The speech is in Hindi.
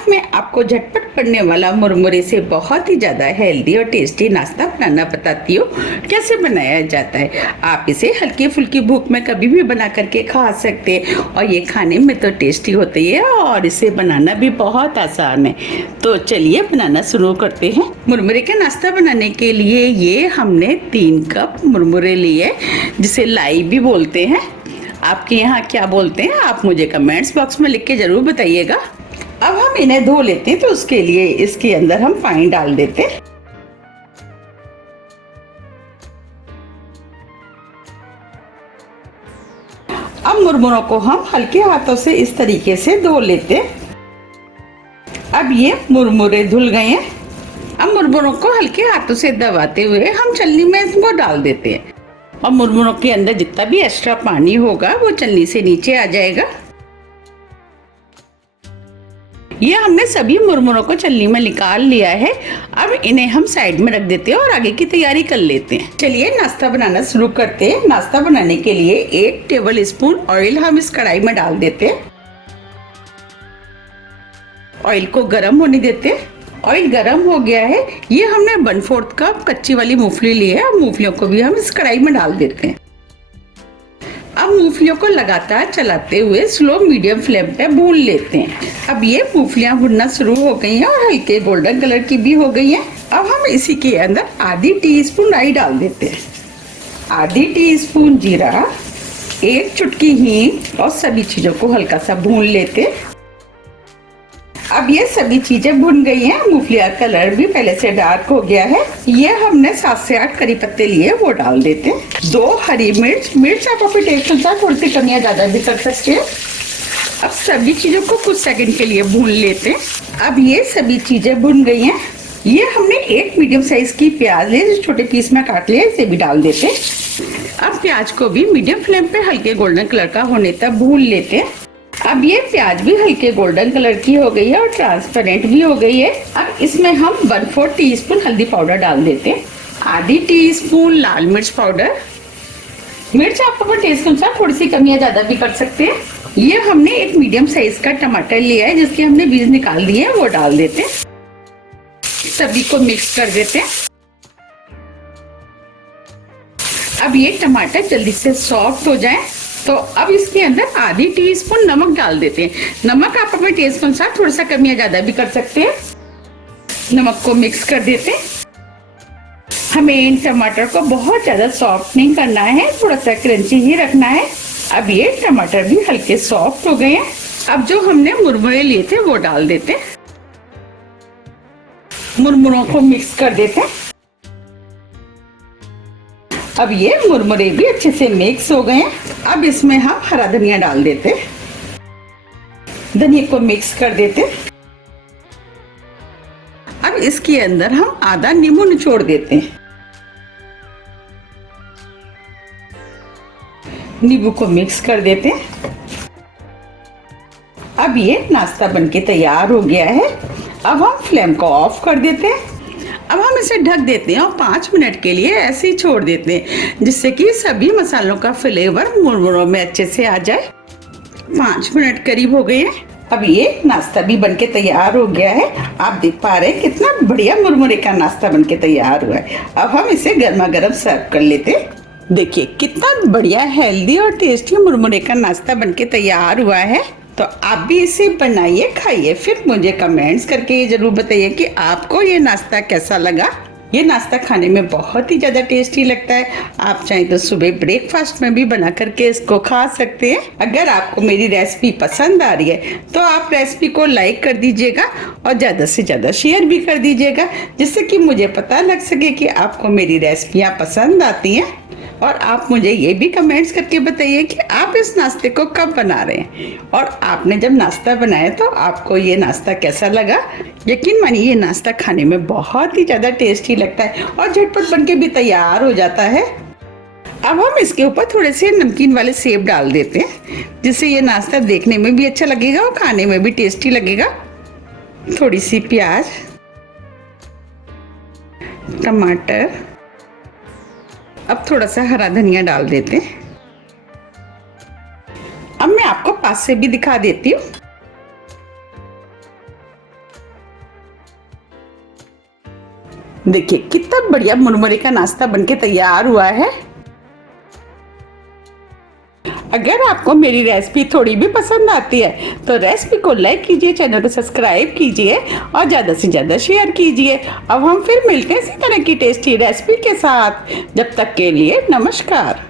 आज मैं आपको झटपट बनने वाला मुरमुरे से बहुत ही ज़्यादा हेल्दी और टेस्टी नाश्ता बनाना बताती हूँ। कैसे बनाया जाता है। आप इसे हल्की फुल्की भूख में कभी भी बना करके खा सकते हैं और ये खाने में तो टेस्टी होती है और इसे बनाना भी बहुत आसान है। तो चलिए बनाना शुरू करते हैं। मुरमुरे का नाश्ता बनाने के लिए ये हमने 3 कप मुरमुरे लिए, जिसे लाई भी बोलते हैं। आपके यहाँ क्या बोलते हैं आप मुझे कमेंट्स बॉक्स में लिख के जरूर बताइएगा। अब हम इन्हें धो लेते हैं, तो उसके लिए इसके अंदर हम पानी डाल देते हैं। अब मुरमुरों को हम हल्के हाथों से इस तरीके से धो लेते हैं। अब ये मुरमुरे धुल गए हैं। अब मुरमुरों को हल्के हाथों से दबाते हुए हम छलनी में इसको डाल देते हैं और मुरमुरों के अंदर जितना भी एक्स्ट्रा पानी होगा वो छलनी से नीचे आ जाएगा। ये हमने सभी मुरमुरों को छलनी में निकाल लिया है। अब इन्हें हम साइड में रख देते हैं और आगे की तैयारी कर लेते हैं। चलिए नाश्ता बनाना शुरू करते हैं। नाश्ता बनाने के लिए 1 टेबल स्पून ऑयल हम इस कढ़ाई में डाल देते हैं। ऑयल को गर्म होने देते हैं। ऑयल गर्म हो गया है। ये हमने 1/4 कप कच्ची वाली मूंगफली ली है। अब मूंगफलियों को भी हम इस कढ़ाई में डाल देते हैं। अब मूंगफलियों को लगातार चलाते हुए स्लो मीडियम फ्लेम पे भून लेते हैं। अब ये मूंगफलियां भुनना शुरू हो गई हैं और हल्के गोल्डन कलर की भी हो गई हैं। अब हम इसी के अंदर आधी टीस्पून राई डाल देते हैं, आधी टीस्पून जीरा, 1 चुटकी हींग और सभी चीजों को हल्का सा भून लेते हैं। अब ये सभी चीजें भुन गई हैं। मूंगफली का कलर भी पहले से डार्क हो गया है। ये हमने 7 से 8 करी पत्ते लिए, वो डाल देते हैं। 2 हरी मिर्च आप अपने टेस्ट अनुसार थोड़ी सी कम या ज्यादा भी कर सकते हैं। अब सभी चीजों को कुछ सेकंड के लिए भून लेते हैं। अब ये सभी चीजें भुन गई हैं। ये हमने 1 मीडियम साइज की प्याज ली, छोटे पीस में काट लिया, इसे भी डाल देते हैं। अब प्याज को भी मीडियम फ्लेम पे हल्के गोल्डन कलर का होने तक भून लेते हैं। अब ये प्याज भी हल्के गोल्डन कलर की हो गई है और ट्रांसपेरेंट भी हो गई है। अब इसमें हम 1/4 टीस्पून हल्दी पाउडर डाल देते हैं, आधी टीस्पून लाल मिर्च पाउडर। मिर्च आप अपने टेस्ट के अनुसार थोड़ी सी कम या ज्यादा भी कर सकते हैं। ये हमने 1 मीडियम साइज का टमाटर लिया है, जिसके हमने बीज निकाल दिए हैं, वो डाल देते हैं। सभी को मिक्स कर देते हैं। अब ये टमाटर जल्दी से सॉफ्ट हो जाए तो अब इसके अंदर आधी टीस्पून नमक डाल देते हैं। नमक आप अपने टेस्ट के अनुसार थोड़ा सा कम या ज्यादा भी कर सकते हैं। नमक को मिक्स कर देते हैं। हमें इन टमाटर को बहुत ज्यादा सॉफ्ट नहीं करना है, थोड़ा सा क्रंची ही रखना है। अब ये टमाटर भी हल्के सॉफ्ट हो गए हैं। अब जो हमने मुरमुरे लिए थे वो डाल देते हैं। मुरमुरों को मिक्स कर देते हैं। अब ये मुरमुरे भी अच्छे से मिक्स हो गए हैं। अब इसमें हम हरा धनिया डाल देते हैं। धनिया को मिक्स कर देते हैं। अब इसके अंदर हम आधा नींबू निचोड़ देते हैं। नींबू को मिक्स कर देते हैं। अब ये नाश्ता बनके तैयार हो गया है। अब हम फ्लेम को ऑफ कर देते हैं। अब हम इसे ढक देते हैं और 5 मिनट के लिए ऐसे ही छोड़ देते हैं, जिससे कि सभी मसालों का फ्लेवर मुरमुरों में अच्छे से आ जाए। 5 मिनट करीब हो गए हैं। अब ये नाश्ता भी बनके तैयार हो गया है। आप देख पा रहे हैं कितना बढ़िया मुरमुरे का नाश्ता बनके तैयार हुआ है। अब हम इसे गर्मा गर्म सर्व कर लेते हैं। देखिए कितना बढ़िया हेल्दी और टेस्टी मुरमुरे का नाश्ता बनके तैयार हुआ है। तो आप भी इसे बनाइए, खाइए, फिर मुझे कमेंट्स करके ये जरूर बताइए कि आपको ये नाश्ता कैसा लगा। ये नाश्ता खाने में बहुत ही ज़्यादा टेस्टी लगता है। आप चाहें तो सुबह ब्रेकफास्ट में भी बना करके इसको खा सकते हैं। अगर आपको मेरी रेसिपी पसंद आ रही है तो आप रेसिपी को लाइक कर दीजिएगा और ज़्यादा से ज़्यादा शेयर भी कर दीजिएगा, जिससे कि मुझे पता लग सके कि आपको मेरी रेसिपियाँ पसंद आती हैं। और आप मुझे ये भी कमेंट्स करके बताइए कि आप इस नाश्ते को कब बना रहे हैं और आपने जब नाश्ता बनाया तो आपको ये नाश्ता कैसा लगा। यकीन मानिए ये नाश्ता खाने में बहुत ही ज़्यादा टेस्टी लगता है और झटपट बनके भी तैयार हो जाता है। अब हम इसके ऊपर थोड़े से नमकीन वाले सेब डाल देते हैं, जिससे ये नाश्ता देखने में भी अच्छा लगेगा और खाने में भी टेस्टी लगेगा। थोड़ी सी प्याज, टमाटर, अब थोड़ा सा हरा धनिया डाल देते हैं। अब मैं आपको पास से भी दिखा देती हूँ। देखिए कितना बढ़िया मुरमुरे का नाश्ता बनके तैयार हुआ है। अगर आपको मेरी रेसिपी थोड़ी भी पसंद आती है तो रेसिपी को लाइक कीजिए, चैनल को सब्सक्राइब कीजिए और ज़्यादा से ज़्यादा शेयर कीजिए। अब हम फिर मिलते हैं इसी तरह की टेस्टी रेसिपी के साथ। जब तक के लिए नमस्कार।